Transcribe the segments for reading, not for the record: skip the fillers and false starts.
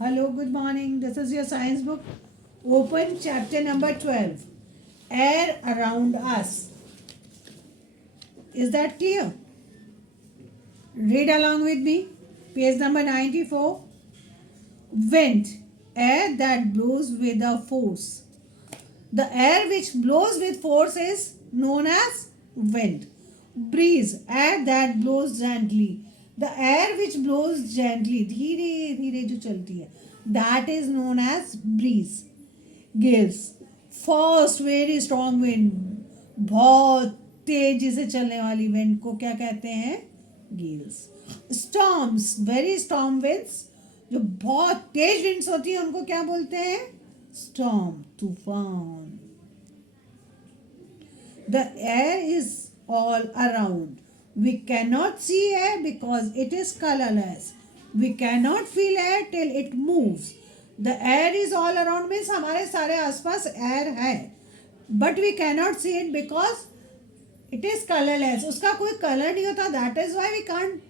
Hello, good morning. This is your science book. Open chapter number 12. Air around us. Is that clear? Read along with me. Page number 94. Wind. Air that blows with a force. The air which blows with force is known as wind. Breeze. Air that blows gently. The air which blows gently, धीरे धीरे जो चलती है, that is known as breeze. Gales. Fast very strong wind. बहुत तेजी से चलने वाली wind को क्या कहते हैं? Gales. Storms. Very storm winds. जो बहुत तेज winds होती है उनको क्या बोलते हैं? Storm. तूफान. The air is all around. We cannot see air because it is colorless. We cannot feel air till it moves. The air is all around means हमारे सारे आसपास air है, but we cannot see it because it is colorless. उसका कोई color नहीं होता. That is why we can't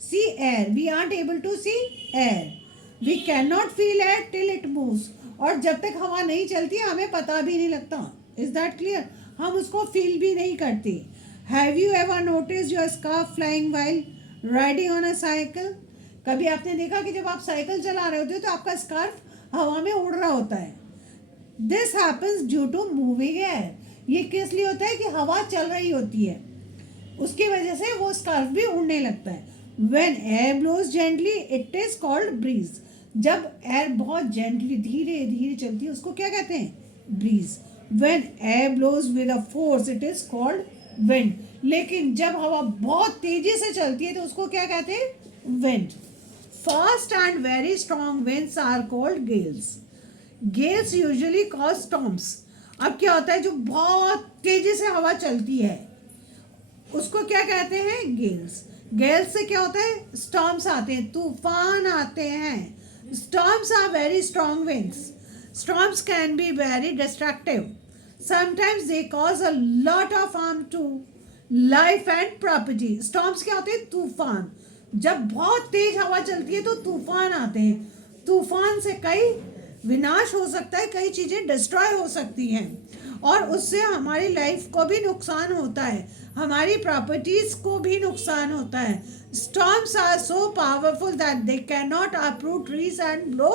see air. We aren't able to see air. We cannot feel air till it moves. और जब तक हवा नहीं चलती हमें पता भी नहीं लगता. Is that clear? हम उसको फील भी नहीं करते. Have you ever notice your scarf flying while riding on a cycle? कभी आपने देखा कि जब आप साइकिल चला रहे होते हो तो आपका स्कार्फ हवा में उड़ रहा होता है. This happens due to moving air. ये किस लिए होता है कि हवा चल रही होती है, उसकी वजह से वो स्कार्फ भी उड़ने लगता है. When air blows gently it is called breeze. जब एयर बहुत जेंटली धीरे धीरे चलती है उसको क्या कहते हैं? Breeze. When air blows with a force it is called wind. लेकिन जब हवा बहुत तेजी से चलती है तो उसको क्या कहते हैं? Wind. Fast and very strong winds are called gales. Gales usually cause storms. अब क्या होता है, जो बहुत तेजी से हवा चलती है उसको क्या कहते हैं? गेल्स. गेल्स से क्या होता है? स्टॉर्म्स आते हैं, तूफान आते हैं. Storms are very strong winds. Storms can be very destructive. Sometimes they cause a lot of harm to life and property. Storms क्या होते हैं? तूफान. जब बहुत तेज हवा चलती है तो तूफान आते हैं. तूफान से कई विनाश हो सकता है, कई चीज़ें डिस्ट्रॉय हो सकती हैं और उससे हमारी लाइफ को भी नुकसान होता है, हमारी प्रॉपर्टीज को भी नुकसान होता है. Storms are so powerful that they cannot uproot trees and blow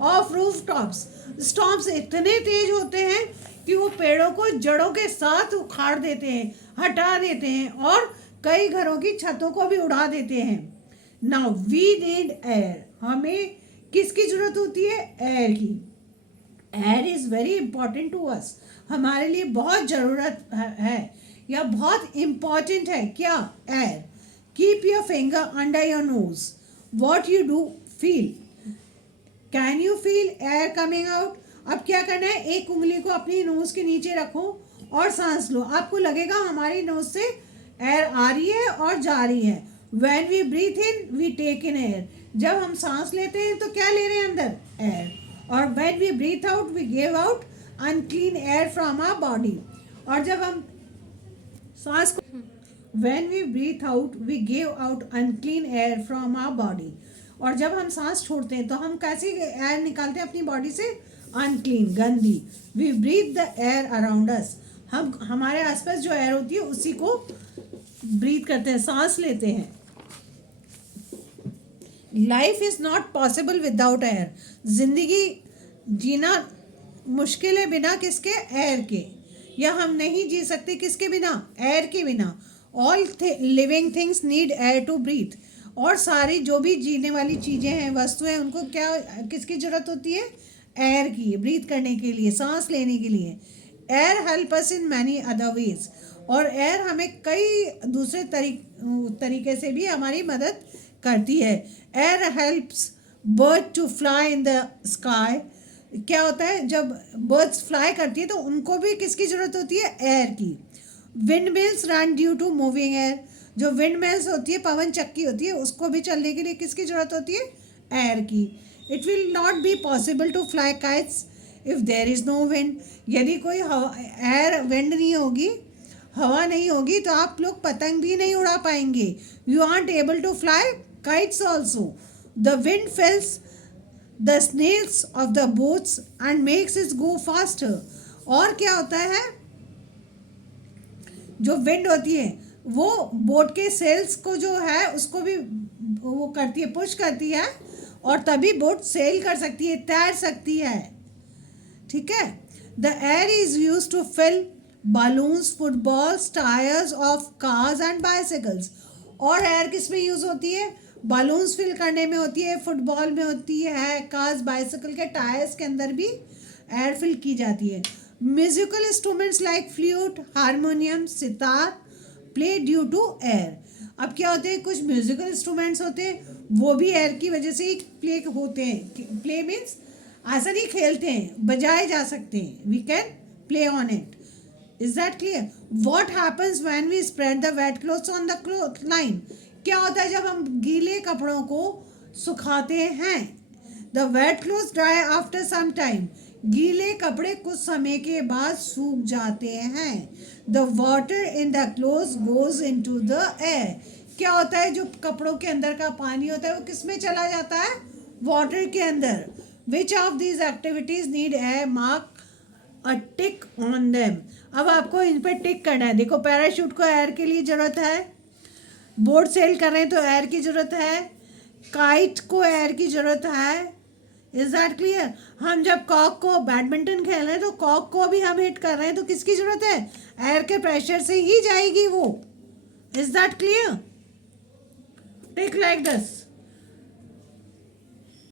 of roof tops. Storms इतने तेज होते हैं कि वो पेड़ों को जड़ों के साथ उखाड़ देते हैं, हटा देते हैं और कई घरों की छतों को भी उड़ा देते हैं. Now we need air. हमें किसकी जरूरत होती है? एयर की. Air is very important to us. हमारे लिए बहुत ज़रूरत है या बहुत इम्पॉर्टेंट है. क्या? Air. Keep your finger under your nose. What you do? Feel. Can you feel air coming out? अब क्या करना है, एक उंगली को अपनी नोज के नीचे रखो और सांस लो. आपको लगेगा हमारी नोज से एयर आ रही है और जा रही है. When we breathe in we take in air. जब हम सांस लेते हैं तो क्या ले रहे हैं अंदर? एयर. और when we breathe out we give out unclean air from our body. और जब हम सांस को when we breathe out we give out unclean air from our body. और जब हम सांस छोड़ते हैं तो हम कैसे एयर निकालते हैं अपनी बॉडी से? अनक्लीन, गंदी. We breathe the air around us. हम हमारे आसपास जो एयर होती है उसी को ब्रीथ करते हैं, सांस लेते हैं. Life is not possible without air. जिंदगी जीना मुश्किल है बिना किसके? एयर के. या हम नहीं जी सकते किसके बिना? एयर के बिना. All living things need air to breathe. और सारी जो भी जीने वाली चीज़ें हैं, वस्तुएं, उनको क्या, किसकी ज़रूरत होती है? एयर की. ब्रीथ करने के लिए, सांस लेने के लिए. Air help us in many other ways. और एयर हमें कई दूसरे तरीके से भी हमारी मदद करती है. Air helps bird to fly in the sky. क्या होता है, जब बर्ड्स फ्लाई करती है तो उनको भी किसकी ज़रूरत होती है? एयर की. Wind mills run due to moving air. जो विंड मिल्स होती है, पवन चक्की होती है, उसको भी चलने के लिए किसकी ज़रूरत होती है? एयर की. It will not be possible to fly kites if there is no wind. यदि कोई एयर विंड नहीं होगी, हवा नहीं होगी, तो आप लोग पतंग भी नहीं उड़ा पाएंगे. You aren't able to fly kites also. The wind fills the snails of the boats and makes it go faster. और क्या होता है, जो विंड होती है वो बोट के सेल्स को जो है उसको भी वो करती है, पुश करती है, और तभी बोट सेल कर सकती है, तैर सकती है। ठीक है। The air is use to fill balloons, footballs, tyres of cars and bicycles. और एयर किस में यूज होती है, बलून्स फिल करने में होती है, फुटबॉल में होती है, कार्स बाइसिकल के टायर्स के अंदर भी एयर फिल की जाती है। Musical instruments like flute, harmonium, sitar play due to air. अब क्या होते हैं, कुछ म्यूजिकल इंस्ट्रूमेंट्स होते हैं वो भी एयर की वजह से ही प्ले होते हैं। प्ले मीन्स ऐसा नहीं खेलते हैं, बजाए जा सकते हैं, we can play on it. Is that clear? What happens when we spread the wet clothes on the cloth line. क्या होता है जब हम गीले कपड़ों को सुखाते हैं? The wet clothes dry after some time. गीले कपड़े कुछ समय के बाद सूख जाते हैं। The water in the clothes goes into the air. क्या होता है, जो कपड़ों के अंदर का पानी होता है वो किस में चला जाता है? वाटर के अंदर। Which of these activities need air? Mark a tick on them. अब आपको इन पे टिक करना है। देखो, पैराशूट को एयर के लिए ज़रूरत है, बोट सेल कर रहे हैं तो एयर की ज़रूरत है, काइट को एयर की ज़रूरत है। Is that clear? हम जब कॉक को बैडमिंटन खेल रहे हैं तो कॉक को भी हम हिट कर रहे हैं तो किसकी ज़रूरत है? एयर के प्रेशर से ही जाएगी वो। Is that clear? Tick like this.